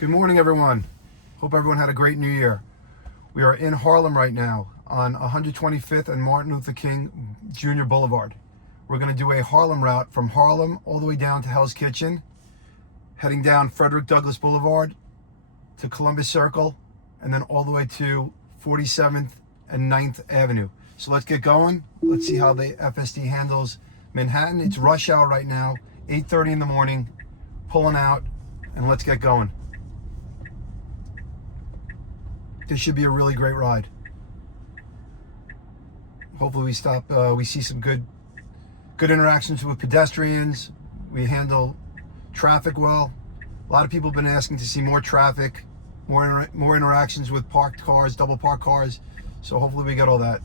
Good morning, everyone. Hope everyone had a great New Year. We are in Harlem right now on 125th and Martin Luther King Jr. Boulevard. We're going to do a Harlem route from Harlem all the way down to Hell's Kitchen, heading down Frederick Douglass Boulevard to Columbus Circle, and then all the way to 47th and 9th Avenue. So let's get going. Let's see how the FSD handles Manhattan. It's rush hour right now, 8:30 in the morning, pulling out, and let's get going. This should be a really great ride. Hopefully we see some good interactions with pedestrians. We handle traffic well. A lot of people have been asking to see more traffic, more interactions with parked cars, double parked cars. So hopefully we get all that.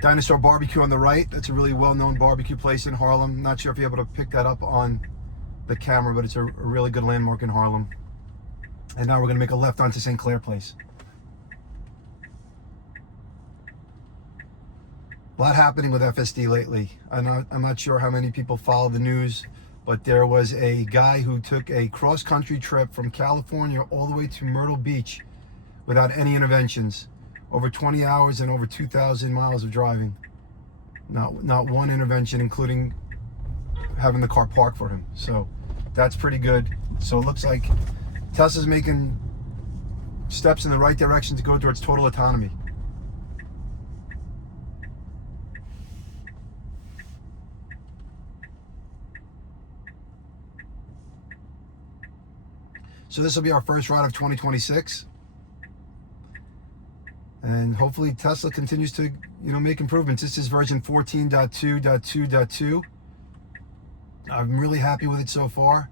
Dinosaur Barbecue on the right. That's a really well-known barbecue place in Harlem. Not sure if you're able to pick that up on the camera, but it's a really good landmark in Harlem. And now we're going to make a left onto St. Clair Place. A lot happening with FSD lately. I'm not sure how many people follow the news, but there was a guy who took a cross-country trip from California all the way to Myrtle Beach without any interventions. Over 20 hours and over 2,000 miles of driving. Not one intervention, including having the car parked for him. So that's pretty good. So it looks like Tesla's making steps in the right direction to go towards total autonomy. So this will be our first ride of 2026. And hopefully Tesla continues to, make improvements. This is version 14.2.2.2. I'm really happy with it so far.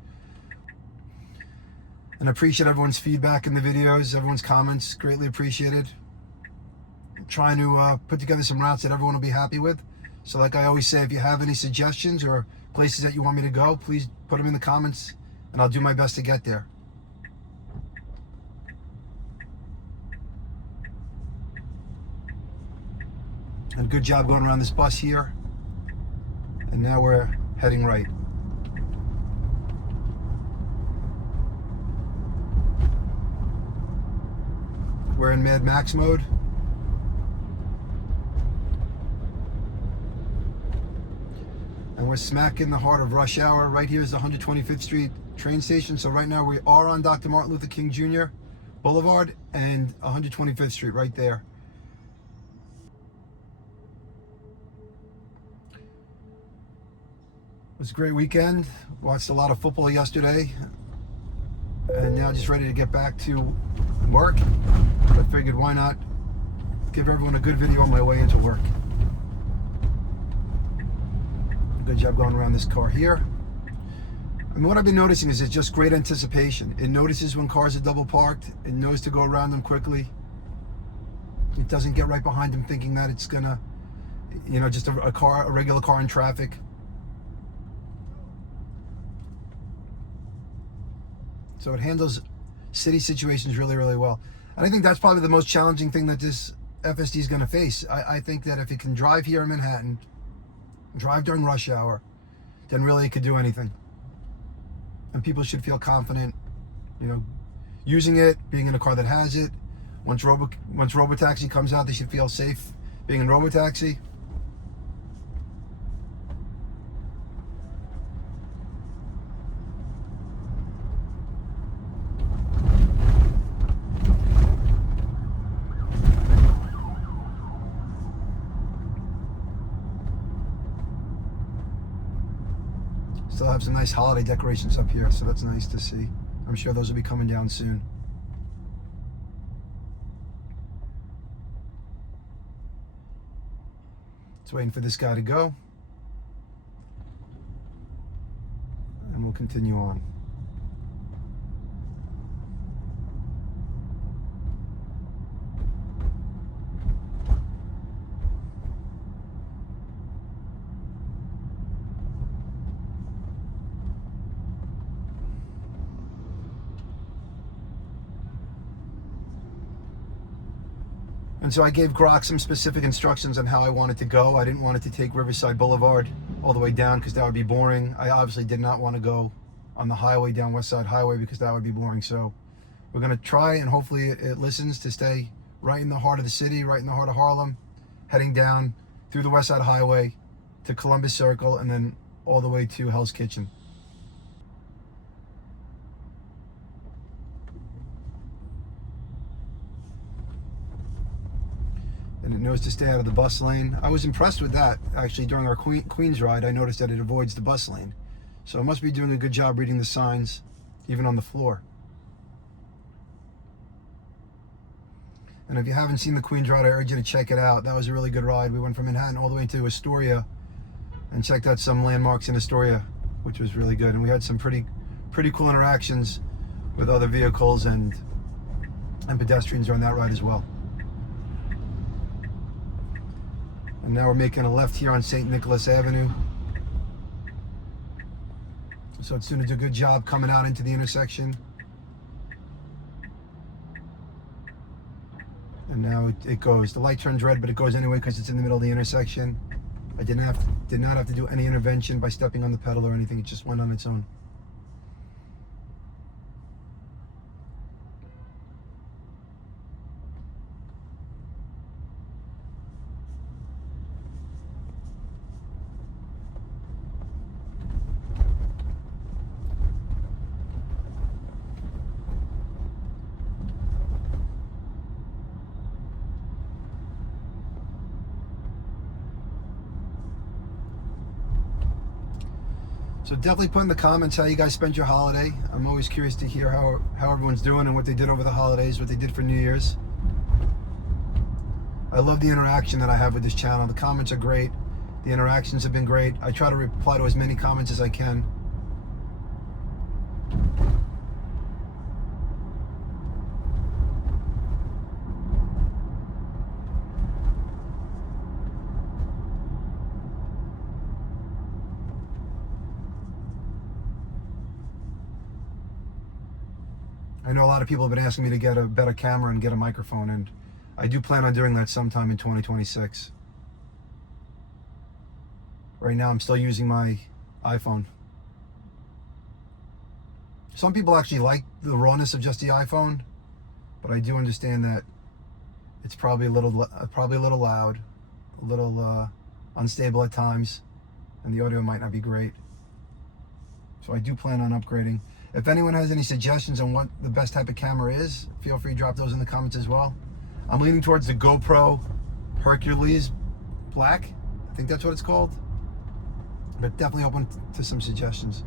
And I appreciate everyone's feedback in the videos, everyone's comments, greatly appreciated. I'm trying to put together some routes that everyone will be happy with. So like I always say, if you have any suggestions or places that you want me to go, please put them in the comments and I'll do my best to get there. And good job going around this bus here. And now we're heading right. We're in Mad Max mode. And we're smack in the heart of rush hour. Right here is the 125th Street train station. So right now we are on Dr. Martin Luther King Jr. Boulevard and 125th Street right there. It was a great weekend. Watched a lot of football yesterday. And now just ready to get back to work. But I figured why not give everyone a good video on my way into work. Good job going around this car here. And what I've been noticing is it's just great anticipation. It notices when cars are double parked. It knows to go around them quickly. It doesn't get right behind them thinking that it's gonna, just a regular car in traffic. So it handles city situations really, really well. And I think that's probably the most challenging thing that this FSD is going to face. I think that if it can drive here in Manhattan, drive during rush hour, then really it could do anything. And people should feel confident, using it, being in a car that has it. Once Robotaxi comes out, they should feel safe being in Robotaxi. Still have some nice holiday decorations up here, so that's nice to see. I'm sure those will be coming down soon. Just waiting for this guy to go. And we'll continue on. And so I gave Grok some specific instructions on how I wanted to go. I didn't want it to take Riverside Boulevard. all the way down because that would be boring. I obviously did not want to go on the highway down West Side Highway because that would be boring. So we're going to try, and hopefully it listens, to stay right in the heart of the city, right in the heart of Harlem, heading down through the West Side Highway to Columbus Circle and then all the way to Hell's Kitchen. And it knows to stay out of the bus lane. I was impressed with that. Actually, during our Queens ride, I noticed that it avoids the bus lane. So it must be doing a good job reading the signs, even on the floor. And if you haven't seen the Queens ride, I urge you to check it out. That was a really good ride. We went from Manhattan all the way to Astoria and checked out some landmarks in Astoria, which was really good. And we had some pretty cool interactions with other vehicles and pedestrians on that ride as well. And now we're making a left here on St. Nicholas Avenue. So it's doing a good job coming out into the intersection. And now it goes. The light turns red, but it goes anyway because it's in the middle of the intersection. I did not have to do any intervention by stepping on the pedal or anything. It just went on its own. So definitely put in the comments how you guys spent your holiday. I'm always curious to hear how everyone's doing and what they did over the holidays, what they did for New Year's. I love the interaction that I have with this channel. The comments are great. The interactions have been great. I try to reply to as many comments as I can. I know a lot of people have been asking me to get a better camera and get a microphone, and I do plan on doing that sometime in 2026. Right now I'm still using my iPhone. Some people actually like the rawness of just the iPhone, but I do understand that it's probably a little loud, a little unstable at times, and the audio might not be great. So I do plan on upgrading. If anyone has any suggestions on what the best type of camera is, feel free to drop those in the comments as well. I'm leaning towards the GoPro Hercules Black. I think that's what it's called. But definitely open to some suggestions.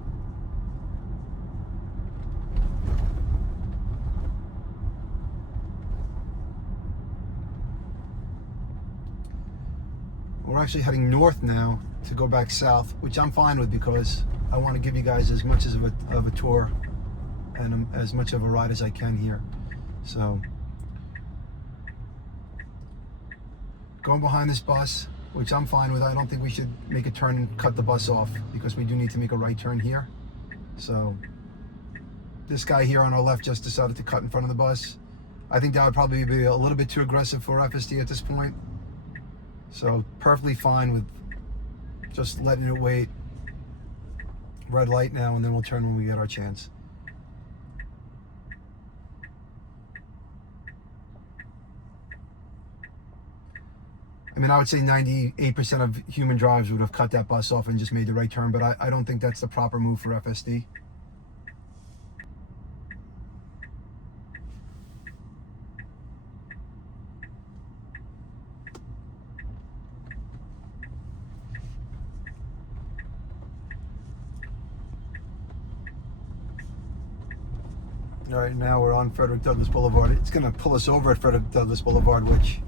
We're actually heading north now to go back south, which I'm fine with because I want to give you guys as much of a tour and as much of a ride as I can here. So going behind this bus, which I'm fine with. I don't think we should make a turn and cut the bus off because we do need to make a right turn here. So this guy here on our left just decided to cut in front of the bus. I think that would probably be a little bit too aggressive for FSD at this point. So perfectly fine with just letting it wait. Red light now, and then we'll turn when we get our chance. I mean, I would say 98% of human drives would have cut that bus off and just made the right turn, but I don't think that's the proper move for FSD. All right, now we're on Frederick Douglass Boulevard. It's going to pull us over at Frederick Douglass Boulevard, which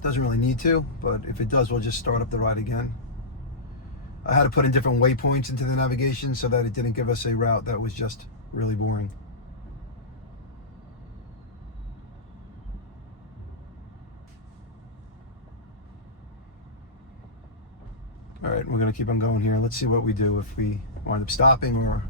doesn't really need to, but if it does, we'll just start up the ride again. I had to put in different waypoints into the navigation so that it didn't give us a route that was just really boring. All right, we're going to keep on going here. Let's see what we do if we wind up stopping or...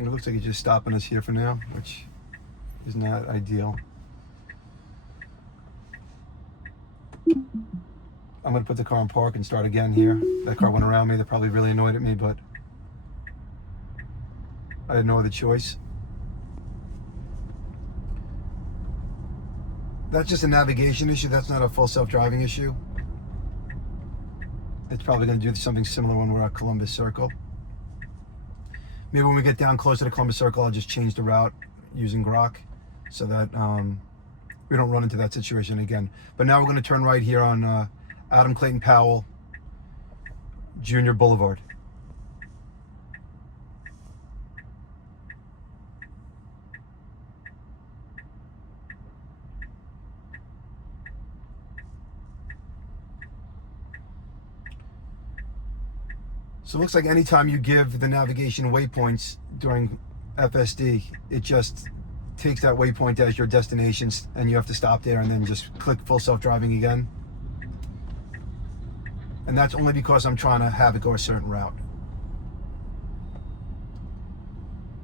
And it looks like he's just stopping us here for now, which is not ideal. I'm going to put the car in park and start again here. That car went around me. They're probably really annoyed at me, but I had no other choice. That's just a navigation issue. That's not a full self-driving issue. It's probably going to do something similar when we're at Columbus Circle. Maybe when we get down closer to Columbus Circle, I'll just change the route using Grok so that we don't run into that situation again. But now we're going to turn right here on Adam Clayton Powell Jr. Boulevard. So it looks like anytime you give the navigation waypoints during FSD, it just takes that waypoint as your destination, and you have to stop there and then just click full self-driving again. And that's only because I'm trying to have it go a certain route.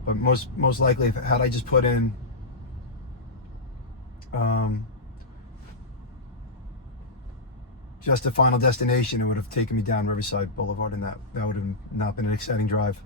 But most likely, had I just put in just the final destination, it would have taken me down Riverside Boulevard, and that would have not been an exciting drive.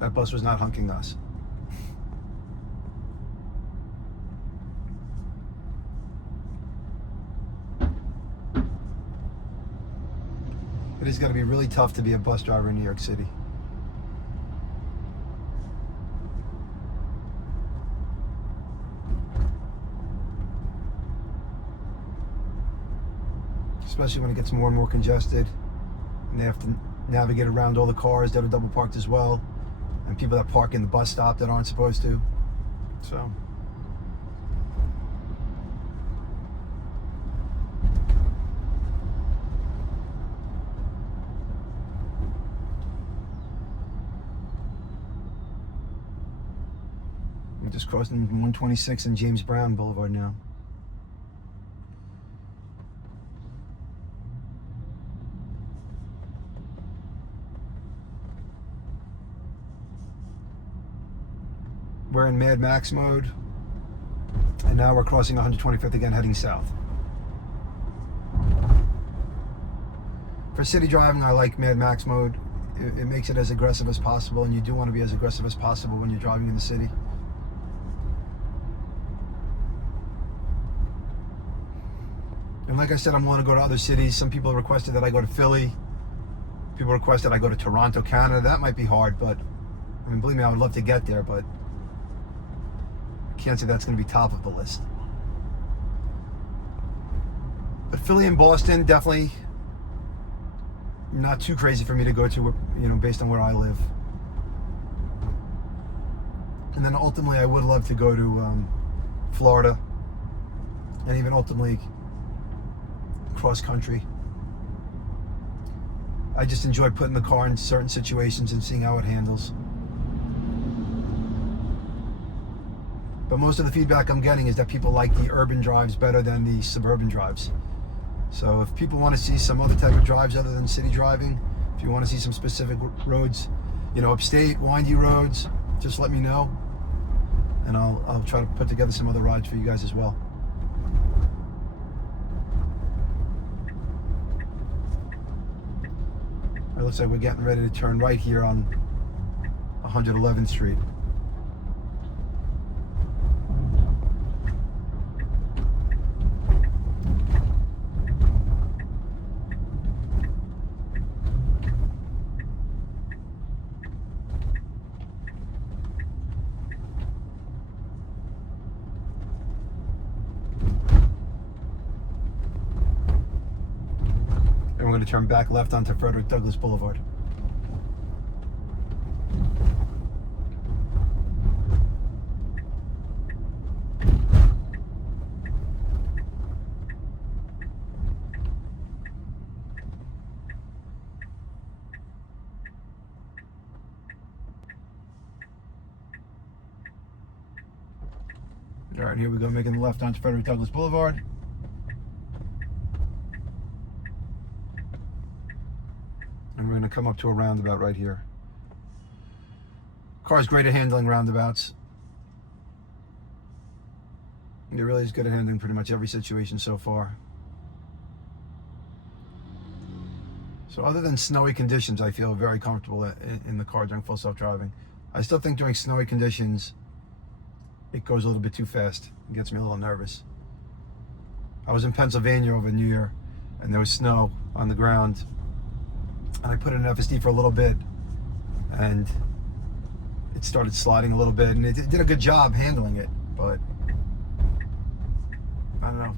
That bus was not honking us. It is going to be really tough to be a bus driver in New York City. Especially when it gets more and more congested and they have to navigate around all the cars that are double parked as well, and people that park in the bus stop that aren't supposed to. So we're just crossing 126 and James Brown Boulevard now. We're in Mad Max mode, and now we're crossing 125th again, heading south. For city driving, I like Mad Max mode. It makes it as aggressive as possible, and you do want to be as aggressive as possible when you're driving in the city. And like I said, I'm willing to go to other cities. Some people requested that I go to Philly. People requested I go to Toronto, Canada. That might be hard, but I mean, believe me, I would love to get there, but can't say that's going to be top of the list. But Philly and Boston, definitely not too crazy for me to go to, you know, based on where I live. And then ultimately, I would love to go to Florida, and even ultimately cross country. I just enjoy putting the car in certain situations and seeing how it handles. But most of the feedback I'm getting is that people like the urban drives better than the suburban drives. So if people want to see some other type of drives other than city driving, if you want to see some specific roads, you know, upstate, windy roads, just let me know. And I'll try to put together some other rides for you guys as well. It looks like we're getting ready to turn right here on 111th Street. And we're going to turn back left onto Frederick Douglass Boulevard. All right, here we go, making the left onto Frederick Douglass Boulevard. And we're gonna come up to a roundabout right here. Car's great at handling roundabouts. It really is good at handling pretty much every situation so far. So other than snowy conditions, I feel very comfortable in the car during full self-driving. I still think during snowy conditions, it goes a little bit too fast. It gets me a little nervous. I was in Pennsylvania over New Year, and there was snow on the ground. And I put in an FSD for a little bit, and it started sliding a little bit, and it did a good job handling it, but I don't know.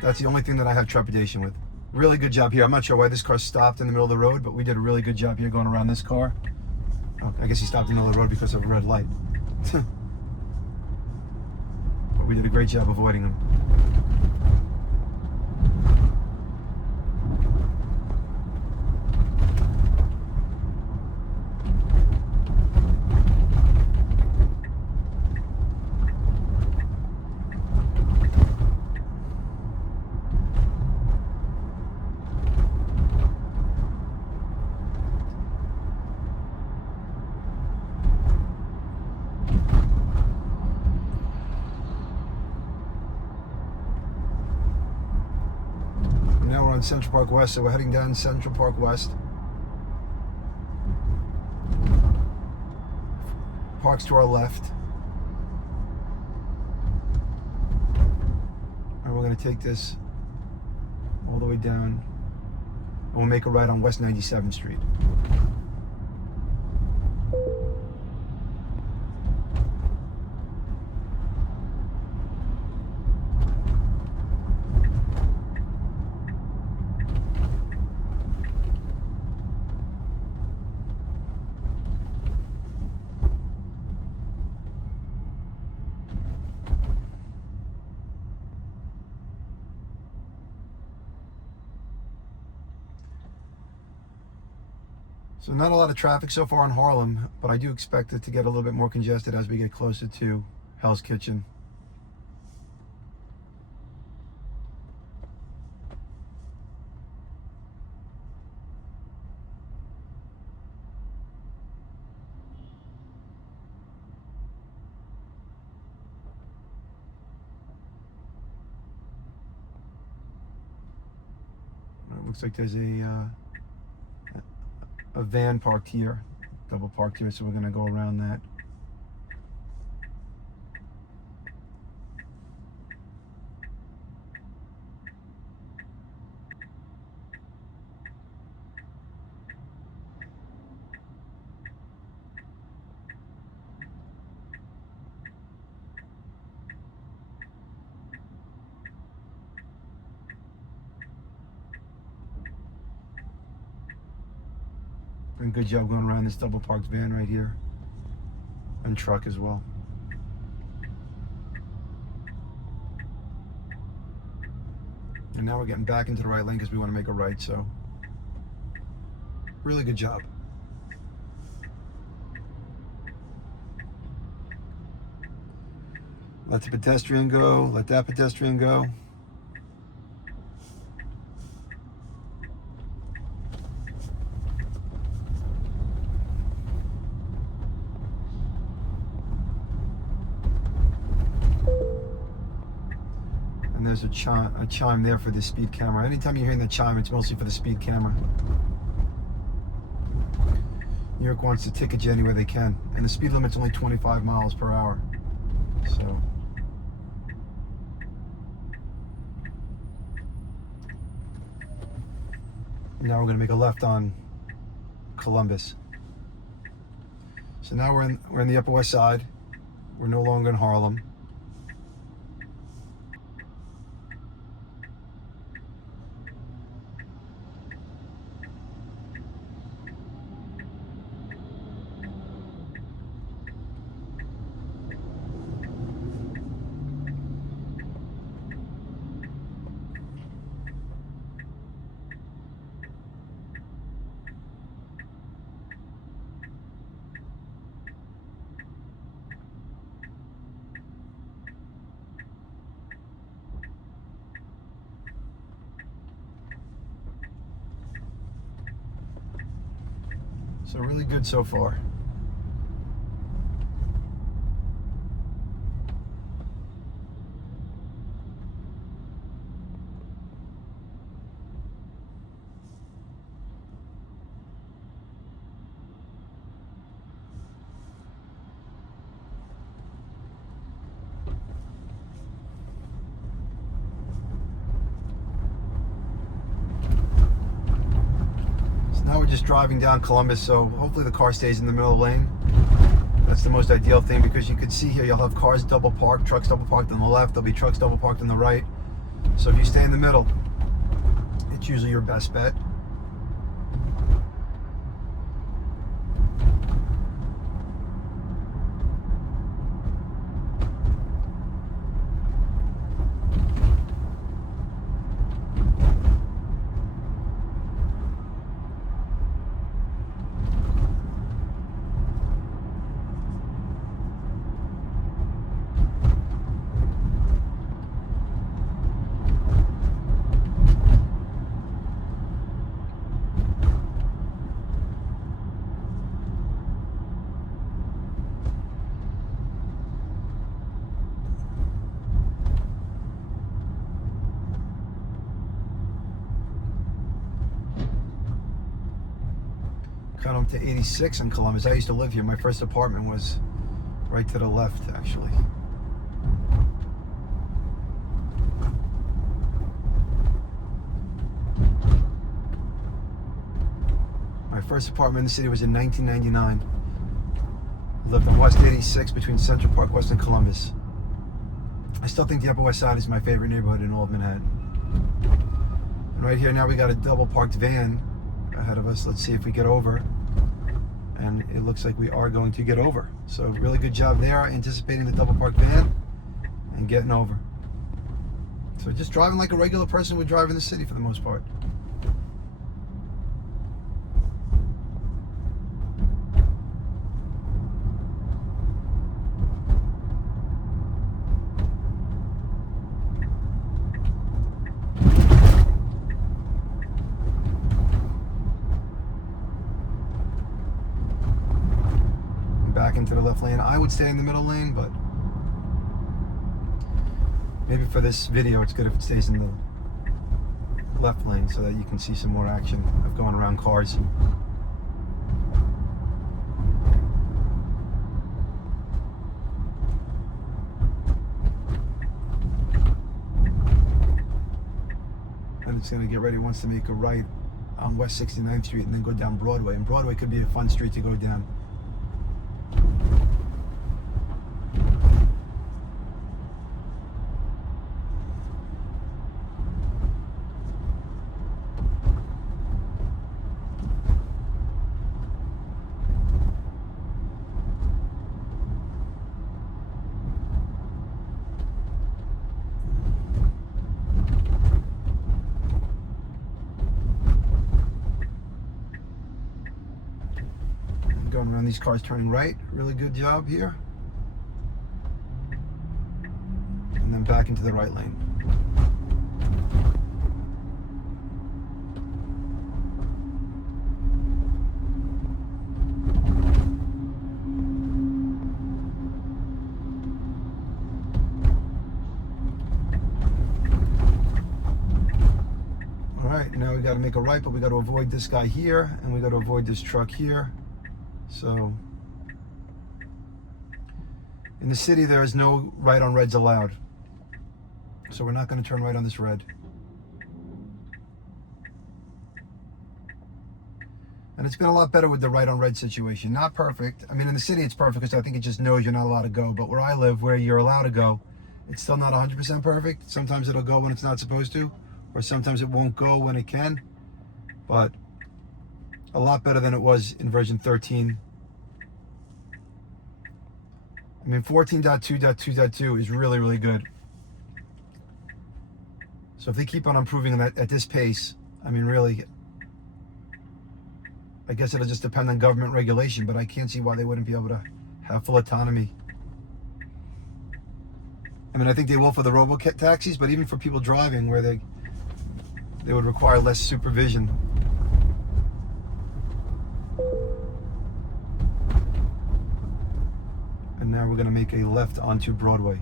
That's the only thing that I have trepidation with. Really good job here. I'm not sure why this car stopped in the middle of the road, but we did a really good job here going around this car. Oh, I guess he stopped in the middle of the road because of a red light. But we did a great job avoiding him. Now we're on Central Park West, so we're heading down Central Park West. Parks to our left. And we're going to take this all the way down, and we'll make a right on West 97th Street. So not a lot of traffic so far in Harlem, but I do expect it to get a little bit more congested as we get closer to Hell's Kitchen. It looks like there's a van parked here, double parked here, so we're going to go around that. And good job going around this double parked van right here, and truck as well. And now we're getting back into the right lane because we want to make a right, so really good job. Let the pedestrian go, let that pedestrian go. And there's a chime there for the speed camera. Anytime you're hearing the chime, it's mostly for the speed camera. New York wants to ticket you anywhere they can, and the speed limit's only 25 miles per hour. So now we're going to make a left on Columbus. So now we're in the Upper West Side. We're no longer in Harlem. So really good so far. Now we're just driving down Columbus, so hopefully the car stays in the middle lane. That's the most ideal thing, because you can see here you'll have cars double parked, trucks double parked on the left, there'll be trucks double parked on the right. So if you stay in the middle, it's usually your best bet. Cut up to 86 in Columbus. I used to live here. My first apartment was right to the left, actually. My first apartment in the city was in 1999. I lived on West 86 between Central Park West and Columbus. I still think the Upper West Side is my favorite neighborhood in all of Manhattan. And right here now we got a double parked van ahead of us. Let's see if we get over. And it looks like we are going to get over. So really good job there, anticipating the double parked van and getting over. So just driving like a regular person would drive in the city for the most part. Back into the left lane. I would stay in the middle lane, but maybe for this video it's good if it stays in the left lane so that you can see some more action of going around cars. And it's going to get ready, wants to make a right on West 69th Street and then go down Broadway. And Broadway could be a fun street to go down. Going around these cars turning right. Really good job here. And then back into the right lane. All right, now we got to make a right, but we got to avoid this guy here, and we got to avoid this truck here. So, in the city, there is no right on reds allowed. So we're not going to turn right on this red. And it's been a lot better with the right on red situation. Not perfect. I mean, in the city, it's perfect because I think it just knows you're not allowed to go. But where I live, where you're allowed to go, it's still not 100% perfect. Sometimes it'll go when it's not supposed to, or sometimes it won't go when it can. But a lot better than it was in version 13. I mean, 14.2.2.2 is really, really good. So if they keep on improving that at this pace, I mean, really, I guess it'll just depend on government regulation, but I can't see why they wouldn't be able to have full autonomy. I mean, I think they will for the robo-taxis, but even for people driving where they would require less supervision. now we're going to make a left onto Broadway.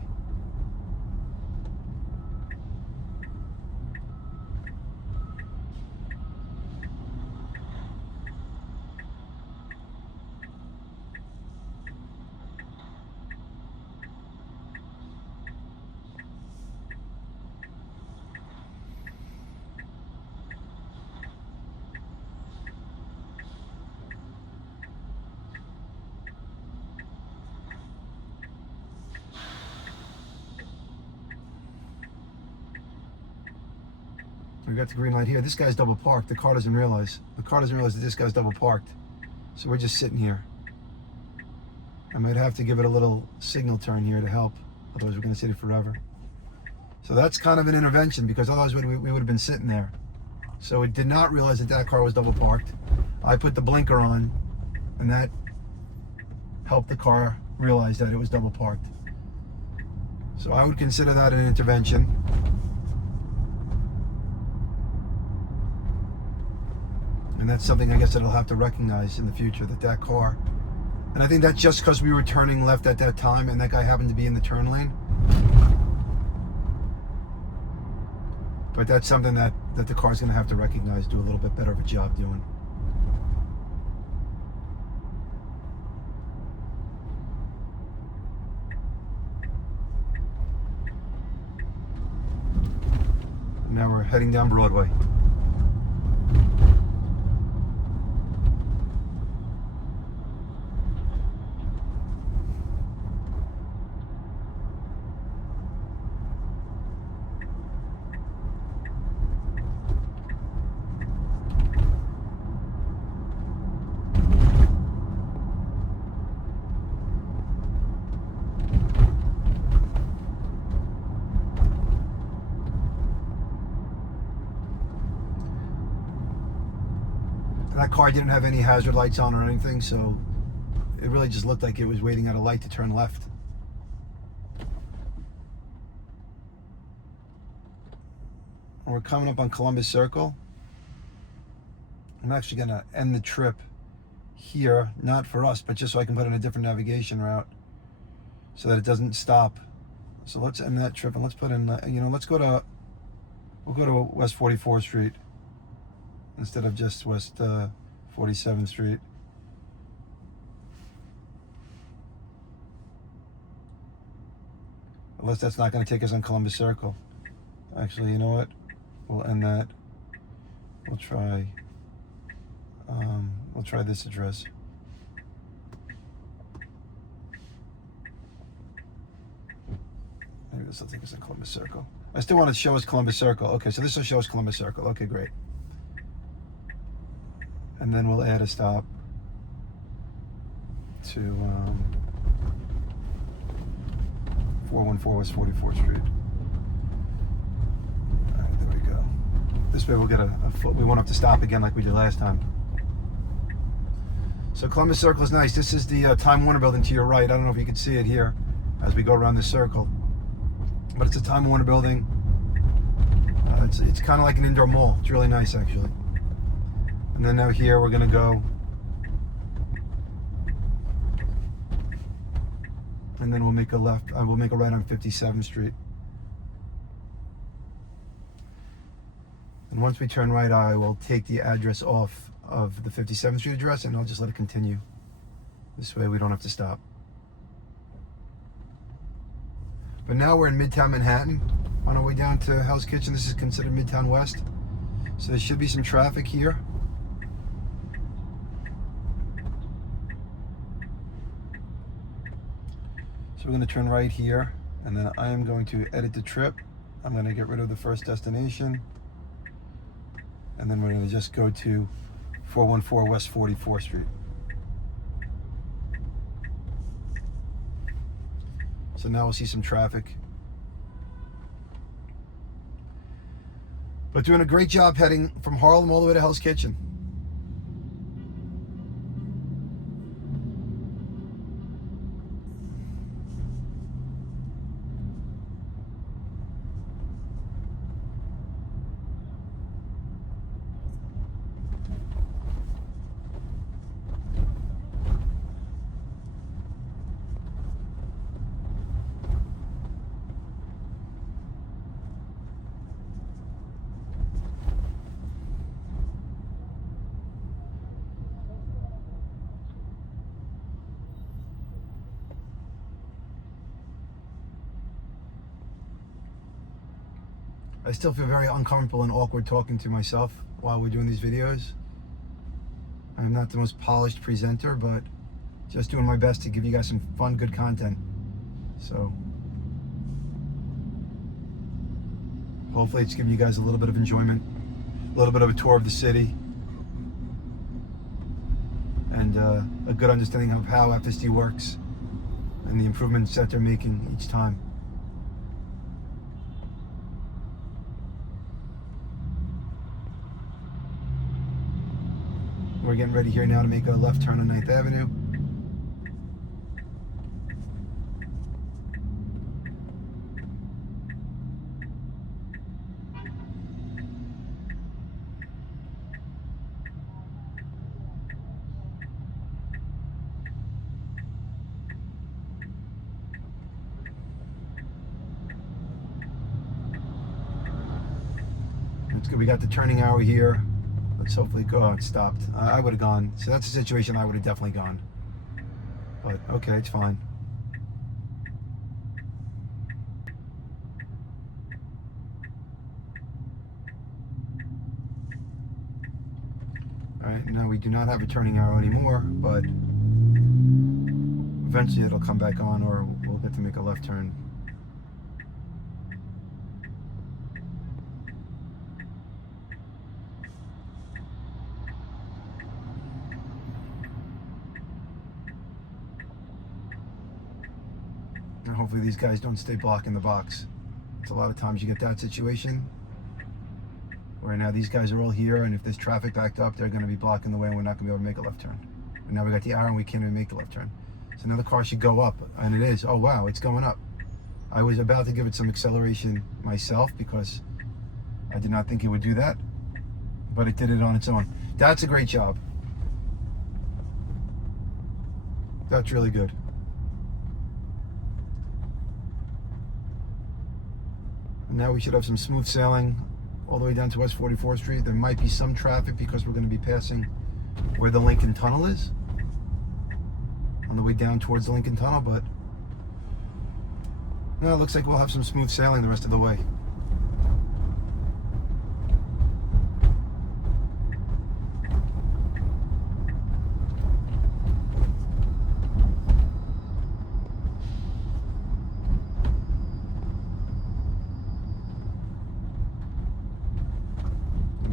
We got the green light here. This guy's double parked. The car doesn't realize. The car doesn't realize that this guy's double parked. So we're just sitting here. I might have to give it a little signal turn here to help. Otherwise we're going to sit here forever. So that's kind of an intervention, because otherwise we would have been sitting there. So it did not realize that that car was double parked. I put the blinker on, and that helped the car realize that it was double parked. So I would consider that an intervention. And that's something I guess that it'll have to recognize in the future, that car. And I think that's just because we were turning left at that time and that guy happened to be in the turn lane. But that's something that the car's going to have to recognize, do a little bit better of a job doing. Now we're heading down Broadway. That car didn't have any hazard lights on or anything, so it really just looked like it was waiting at a light to turn left. We're coming up on Columbus Circle. I'm actually going to end the trip here, not for us, but just so I can put in a different navigation route so that it doesn't stop. So let's end that trip and let's put in, we'll go to West 44th Street instead of just West 47th Street. Unless that's not going to take us on Columbus Circle. Actually, you know what? We'll end that. We'll try this address. Maybe this will take us to Columbus Circle. I still want to show us Columbus Circle. Okay, so this will show us Columbus Circle. Okay, great. And then we'll add a stop to 414 West 44th Street. All right, there we go. This way we'll get a foot. We won't have to stop again like we did last time. So Columbus Circle is nice. This is the Time Warner building to your right. I don't know if you can see it here as we go around the circle. But it's a Time Warner building. It's kind of like an indoor mall. It's really nice, actually. And then now here we're going to go. And then we'll make a left. We'll make a right on 57th Street. And once we turn right, I will take the address off of the 57th Street address and I'll just let it continue. This way we don't have to stop. But now we're in Midtown Manhattan on our way down to Hell's Kitchen. This is considered Midtown West. So there should be some traffic here. So we're going to turn right here, and then I am going to edit the trip. I'm going to get rid of the first destination, and then we're going to just go to 414 West 44th Street. So now we'll see some traffic. But doing a great job heading from Harlem all the way to Hell's Kitchen. I still feel very uncomfortable and awkward talking to myself while we're doing these videos. I'm not the most polished presenter, but just doing my best to give you guys some fun, good content. So hopefully it's giving you guys a little bit of enjoyment, a little bit of a tour of the city, and a good understanding of how FSD works and the improvements that they're making each time. We're getting ready here now to make a left turn on 9th Avenue. It's good. We got the turning hour here. Let's hopefully go. Oh, it stopped. I would have gone. So that's a situation I would have definitely gone. But okay, it's fine. All right, now we do not have a turning arrow anymore, but eventually it'll come back on, or we'll get to make a left turn. And hopefully these guys don't stay blocking the box. It's a lot of times you get that situation where now these guys are all here, and if there's traffic backed up, they're going to be blocking the way, and we're not going to be able to make a left turn. And now we got the arrow and we can't even make a left turn. So now the car should go up, and it is. Oh wow, it's going up. I was about to give it some acceleration myself because I did not think it would do that, but it did it on its own. That's a great job. That's really good. Now we should have some smooth sailing all the way down to West 44th Street. There might be some traffic because we're going to be passing where the Lincoln Tunnel is on the way down towards the Lincoln Tunnel, but no, it looks like we'll have some smooth sailing the rest of the way.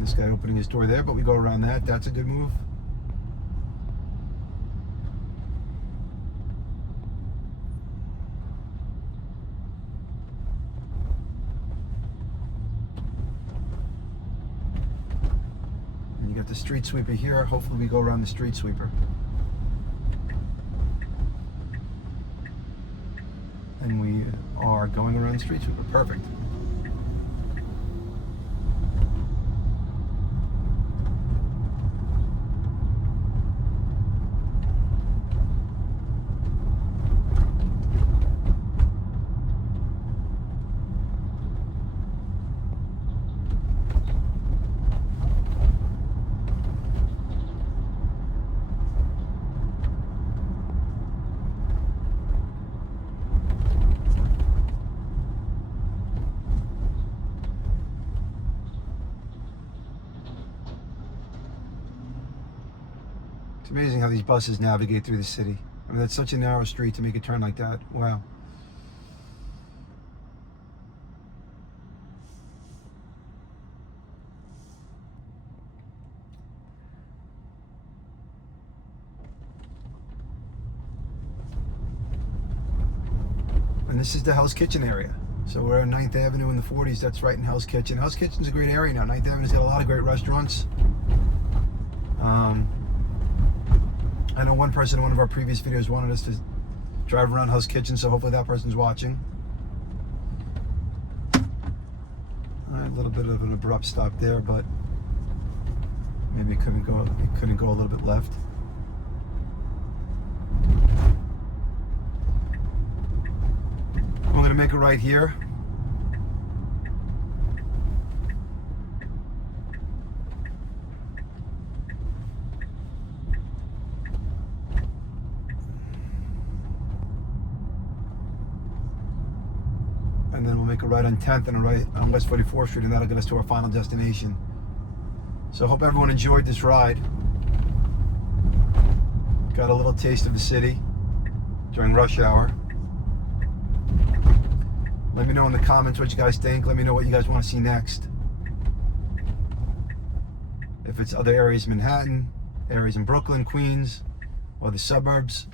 This guy opening his door there, but we go around that. That's a good move. And you got the street sweeper here. Hopefully we go around the street sweeper. And we are going around the street sweeper. Perfect. It's amazing how these buses navigate through the city. I mean, that's such a narrow street to make a turn like that. Wow. And this is the Hell's Kitchen area. So we're on 9th Avenue in the 40s. That's right in Hell's Kitchen. Hell's Kitchen's a great area now. 9th Avenue's got a lot of great restaurants. I know one person in one of our previous videos wanted us to drive around Hell's Kitchen, so hopefully that person's watching. All right, a little bit of an abrupt stop there, but maybe it couldn't go a little bit left. I'm going to make a right here. And then we'll make a right on 10th and a right on West 44th Street, and that'll get us to our final destination. So I hope everyone enjoyed this ride. Got a little taste of the city during rush hour. Let me know in the comments what you guys think. Let me know what you guys want to see next. If it's other areas in Manhattan, areas in Brooklyn, Queens, or the suburbs.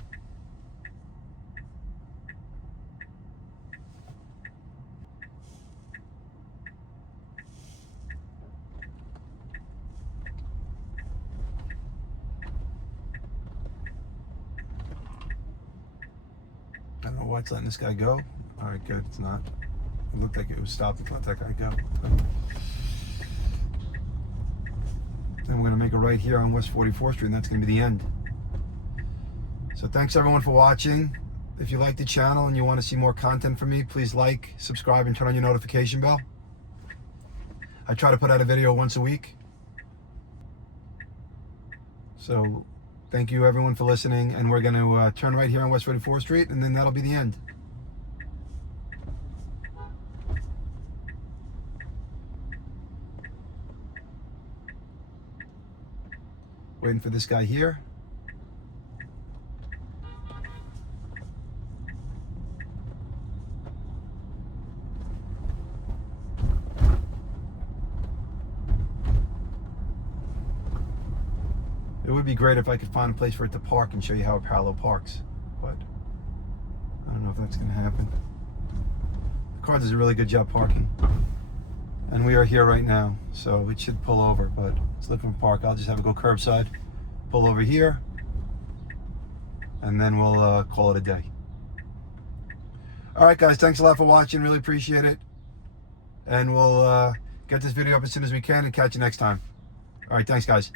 I don't know why it's letting this guy go. All right, good. It's not. It looked like it was stopped to let that guy go. Then we're going to make a right here on West 44th Street, and that's going to be the end. So thanks everyone for watching. If you like the channel and you want to see more content from me, please like, subscribe, and turn on your notification bell. I try to put out a video once a week. So thank you everyone for listening, and we're going to turn right here on West 44th Street, and then that'll be the end. Waiting for this guy here. It would be great if I could find a place for it to park and show you how it parallel parks, but I don't know if that's going to happen. The car does a really good job parking. And we are here right now, so it should pull over, but it's looking for park. I'll just have it go curbside, pull over here, and then we'll call it a day. All right, guys, thanks a lot for watching. Really appreciate it. And we'll get this video up as soon as we can and catch you next time. All right, thanks, guys.